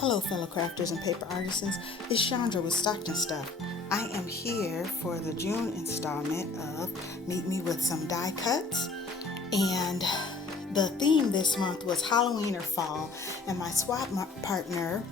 Hello fellow crafters and paper artisans, it's Chandra with Stockton Stuff. I am here for the June installment of Meet Me with Some Die Cuts, and the theme this month was Halloween or Fall, and my swap partner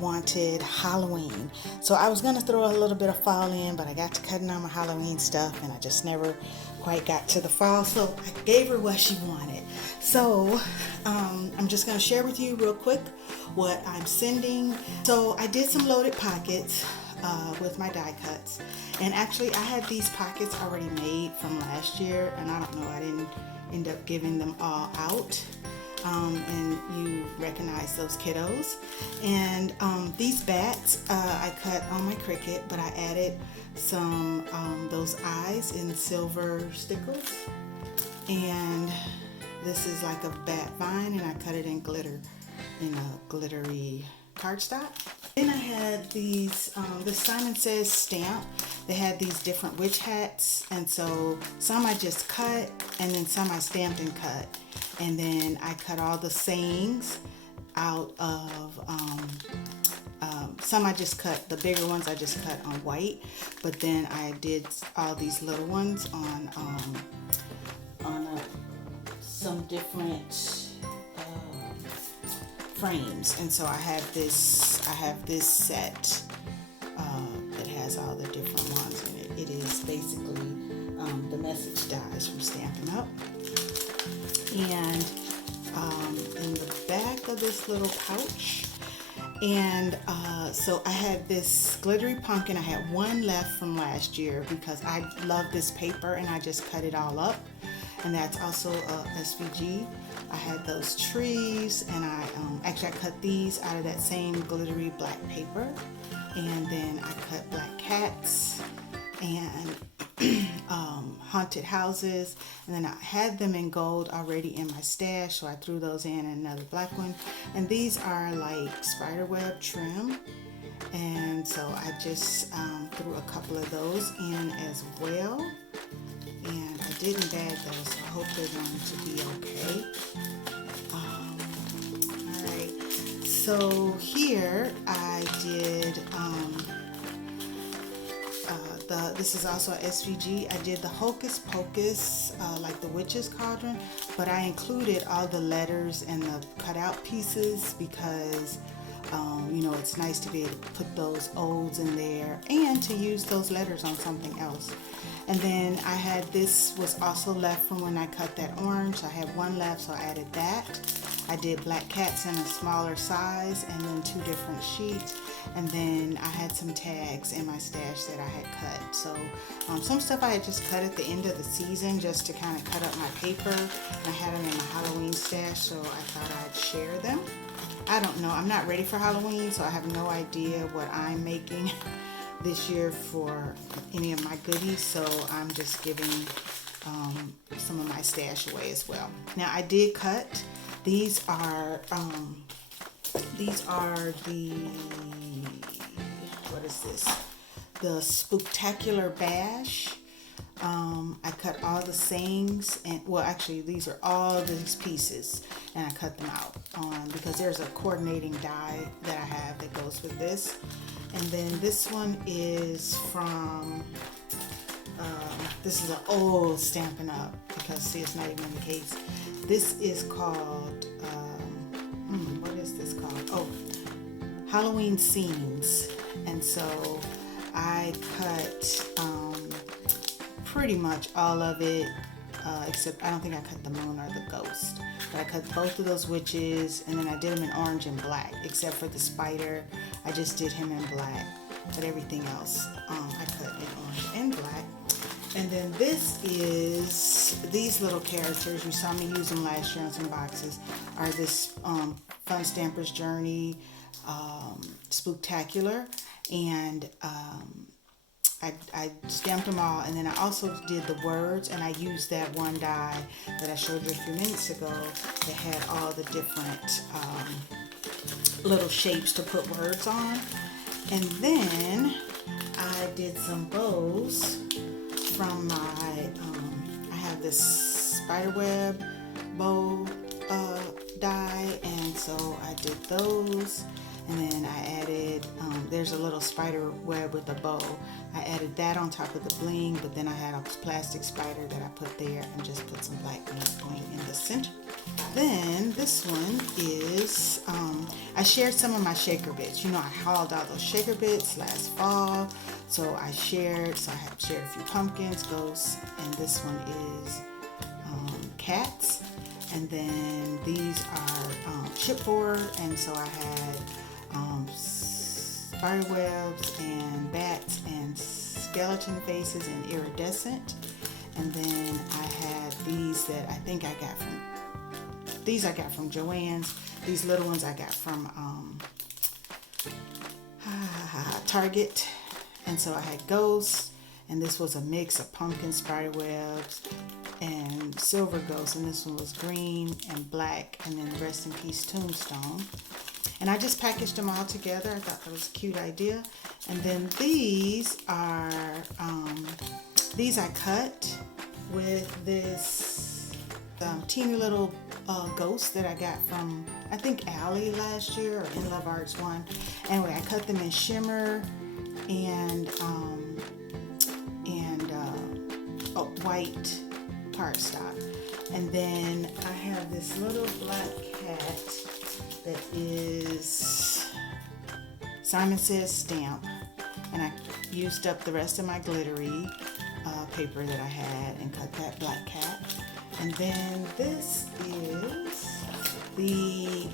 wanted Halloween. So I was going to throw a little bit of fall in, but I got to cutting on my Halloween stuff and I just never quite got to the fall, so I gave her what she wanted. So I'm just going to share with you real quick what I'm sending. So I did some loaded pockets with my die cuts, and actually I had these pockets already made from last year, and I don't know, I didn't end up giving them all out. And you recognize those kiddos. And these bats I cut on my Cricut, but I added some those eyes in silver stickers. And this is like a bat vine, and I cut it in glitter, in a glittery cardstock. Then I had these, this Simon Says stamp. They had these different witch hats, and so some I just cut, and then some I stamped and cut. And then I cut all the sayings out of, some I just cut, the bigger ones I just cut on white, but then I did all these little ones on some different frames. And so I have this set that has all the different ones in it. It is basically the message dies from Stampin' Up. And in the back of this little pouch, and so I had this glittery pumpkin. I had one left from last year because I love this paper and I just cut it all up, and that's also SVG. I had those trees, and I actually I cut these out of that same glittery black paper, and then I cut black cats and haunted houses, and then I had them in gold already in my stash, so I threw those in, and another black one. And these are like spiderweb trim, and so I just threw a couple of those in as well, and I didn't bag those, so I hope they're going to be okay. Alright, so here I did this is also a SVG. I did the Hocus Pocus, like the witch's cauldron, but I included all the letters and the cutout pieces because you know, it's nice to be able to put those O's in there and to use those letters on something else. And then I had, this was also left from when I cut that orange. I had one left, so I added that. I did black cats in a smaller size, and then 2 different sheets. And then I had some tags in my stash that I had cut. So some stuff I had just cut at the end of the season just to kind of cut up my paper. I had them in my Halloween stash, so I thought I'd share them. I don't know, I'm not ready for Halloween, so I have no idea what I'm making this year for any of my goodies, so I'm just giving some of my stash away as well. Now I did cut, these are the, what is this? The Spooktacular Bash. I cut all the sayings, and well, actually these are all these pieces, and I cut them out because there's a coordinating die that I have that goes with this. And then this one is from this is an old Stampin' Up, because see, it's not even in the case. This is called what is this called? Oh, Halloween Scenes. And so I cut pretty much all of it, except I don't think I cut the moon or the ghost, but I cut both of those witches, and then I did them in orange and black, except for the spider I just did him in black, but everything else I cut in orange and black. And then this is, these little characters, you saw me use them last year on some boxes, are this Fun Stamper's Journey Spooktacular, and I stamped them all, and then I also did the words, and I used that one die that I showed you a few minutes ago that had all the different little shapes to put words on. And then I did some bows from my, I have this spiderweb bow die, and so I did those. And then I added, there's a little spider web with a bow. I added that on top of the bling, but then I had a plastic spider that I put there and just put some black bling in the center. Then this one is, I shared some of my shaker bits. You know, I hauled out those shaker bits last fall. So I shared a few pumpkins, ghosts, and this one is cats. And then these are chipboard, and so I had spider webs and bats and skeleton faces and iridescent. And then I had these that I think I got from Joann's. These little ones I got from Target. And so I had ghosts, and this was a mix of pumpkin, spider webs, and silver ghosts, and this one was green and black, and then rest in peace tombstone. And I just packaged them all together. I thought that was a cute idea. And then these are these I cut with this teeny little ghost that I got from, I think, Allie last year, or In Love Arts one. Anyway, I cut them in shimmer and white cardstock. And then I have this little black cat that is Simon Says stamp, and I used up the rest of my glittery paper that I had and cut that black cat. And then this is the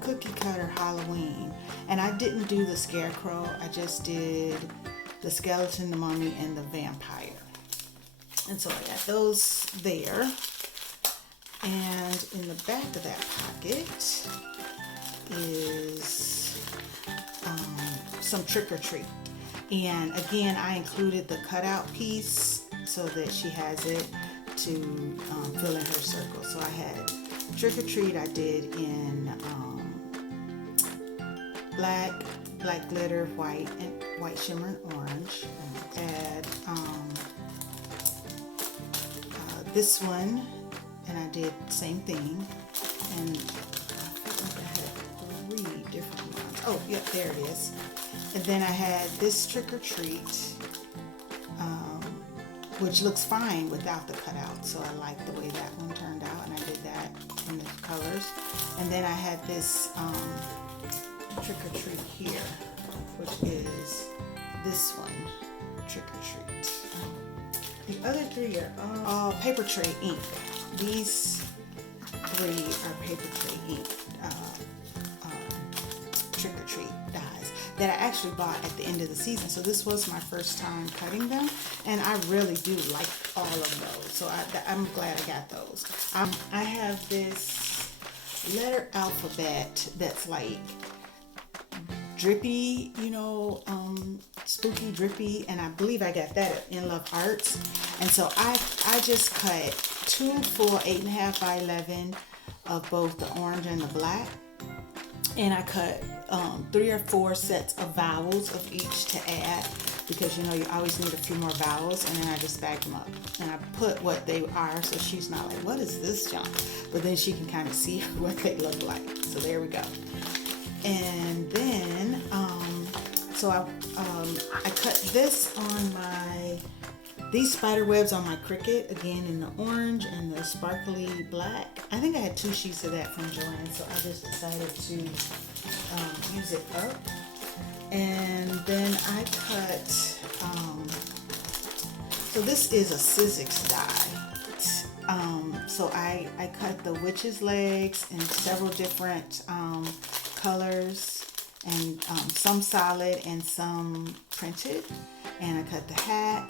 cookie cutter Halloween, and I didn't do the scarecrow, I just did the skeleton, the mummy, and the vampire. And so I got those there. And in the back of that pocket is some trick or treat. And again, I included the cutout piece so that she has it to fill in her circle. So I had trick or treat I did in black glitter, white shimmer, and orange. And I had this one, and I did the same thing. And I felt like I had 3 different ones. Oh, yep, there it is. And then I had this trick or treat, which looks fine without the cutout. So I like the way that one turned out, and I did that in the colors. And then I had this trick or treat here, which is this one, trick or treat. The other 3 are all paper tray ink. These 3 are paper tray ink trick or treat dies that I actually bought at the end of the season. So this was my first time cutting them, and I really do like all of those. So I'm glad I got those. I have this letter alphabet that's like drippy, you know, spooky drippy, and I believe I got that at In Love Arts. And so I just cut 2 full 8.5 by 11 of both the orange and the black, and I cut 3 or 4 sets of vowels of each to add, because you know you always need a few more vowels. And then I just bagged them up and I put what they are, so she's not like, what is this junk? But then she can kind of see what they look like. So there we go. And then so I cut this on these spider webs on my Cricut, again in the orange and the sparkly black. I think I had 2 sheets of that from Joann, so I just decided to use it up. And then I cut, so this is a Sizzix die. So I cut the witch's legs in several different colors, and some solid and some printed. And I cut the hat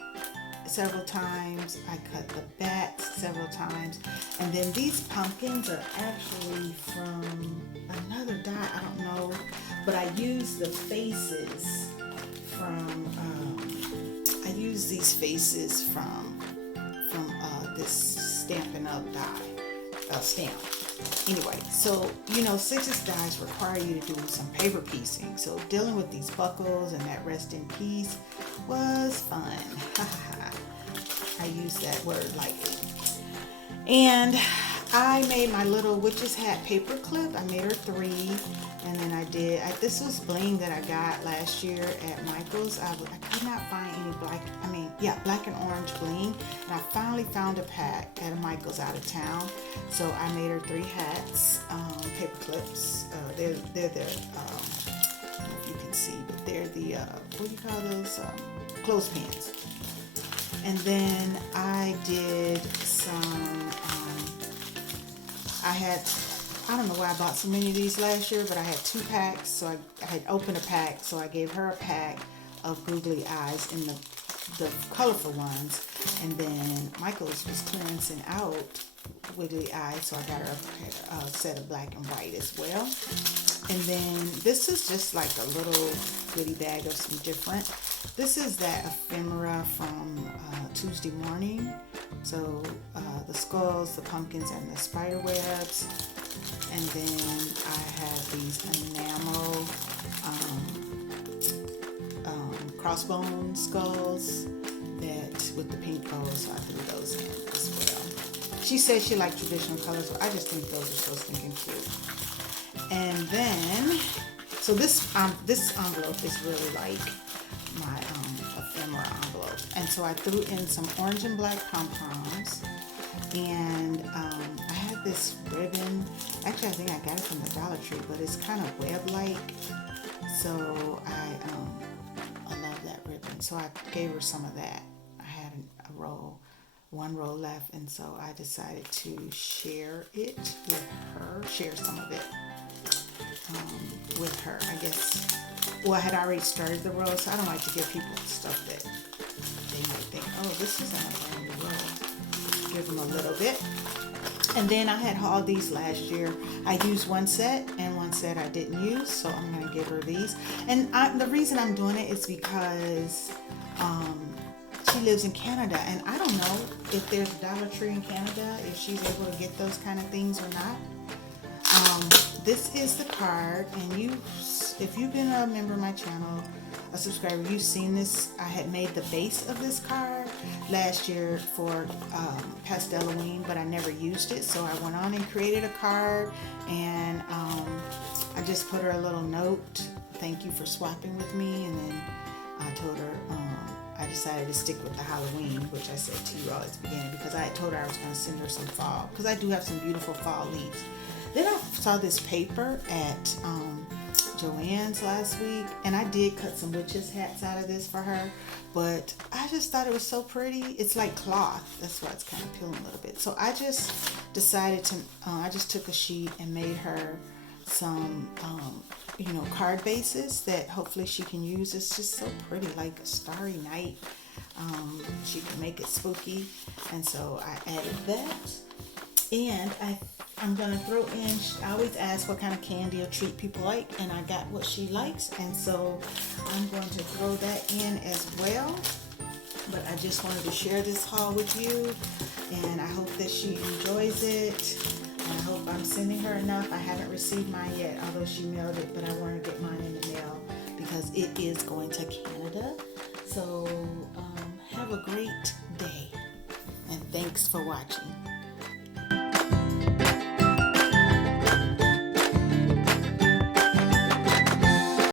several times. I cut the bats several times. And then these pumpkins are actually from another die, I don't know, but I used the faces from these faces from this Stampin' Up die stamp. Anyway, so you know, Sizzix dies require you to do some paper piecing. So dealing with these buckles and that rest in peace was fun. I use that word lightly. And I made my little witch's hat paper clip. I made her 3, and then this was bling that I got last year at Michael's. I could not find any black and orange bling, and I finally found a pack at a Michael's out of town. So I made her 3 hats, paper clips. They're the, I don't know if you can see, but they're the, what do you call those? Clothespins. And then I did some, I don't know why I bought so many of these last year, but I had 2 packs, so I had opened a pack, so I gave her a pack of googly eyes in the colorful ones, and then Michael's was clearancing out wiggly eyes, so I got her a set of black and white as well. And then this is just like a little goodie bag of some different. This is that ephemera from Tuesday morning. So the skulls, the pumpkins, and the spider webs. And then I have these enamel crossbone skulls that with the pink bows, so I threw those in as well. She says she liked traditional colors, but I just think those are so stinking cute. And then, so this envelope is really like my ephemera envelope. And so I threw in some orange and black pom-poms. And I had this ribbon. Actually, I think I got it from the Dollar Tree, but it's kind of web-like. So I love that ribbon. So I gave her some of that. I had one roll left, and so I decided to share it with her, share some of it with her, I guess. Well, I had already started the roll, so I don't like to give people stuff that they might think, oh, this isn't a brand new roll. Give them a little bit. And then I had hauled these last year. I used one set, and one set I didn't use, so I'm going to give her these. And the reason I'm doing it is because she lives in Canada, and I don't know if there's a Dollar Tree in Canada, if she's able to get those kind of things or not. This is the card, and if you've been a member of my channel, a subscriber, you've seen this. I had made the base of this card last year for Pastel-Halloween, but I never used it, so I went on and created a card, and I just put her a little note, thank you for swapping with me, and then I told her I decided to stick with the Halloween, which I said to you all at the beginning, because I had told her I was going to send her some fall, because I do have some beautiful fall leaves. Then I saw this paper at Joann's last week, and I did cut some witches hats out of this for her, but I just thought it was so pretty. It's like cloth, that's why it's kind of peeling a little bit. So I just decided to, I just took a sheet and made her some, card bases that hopefully she can use. It's just so pretty, like a starry night. She can make it spooky, and so I added that. And I'm going to throw in, I always ask what kind of candy or treat people like, and I got what she likes, and so I'm going to throw that in as well. But I just wanted to share this haul with you, and I hope that she enjoys it, and I hope I'm sending her enough. I haven't received mine yet, although she mailed it, but I want to get mine in the mail because it is going to Canada. So have a great day, and thanks for watching.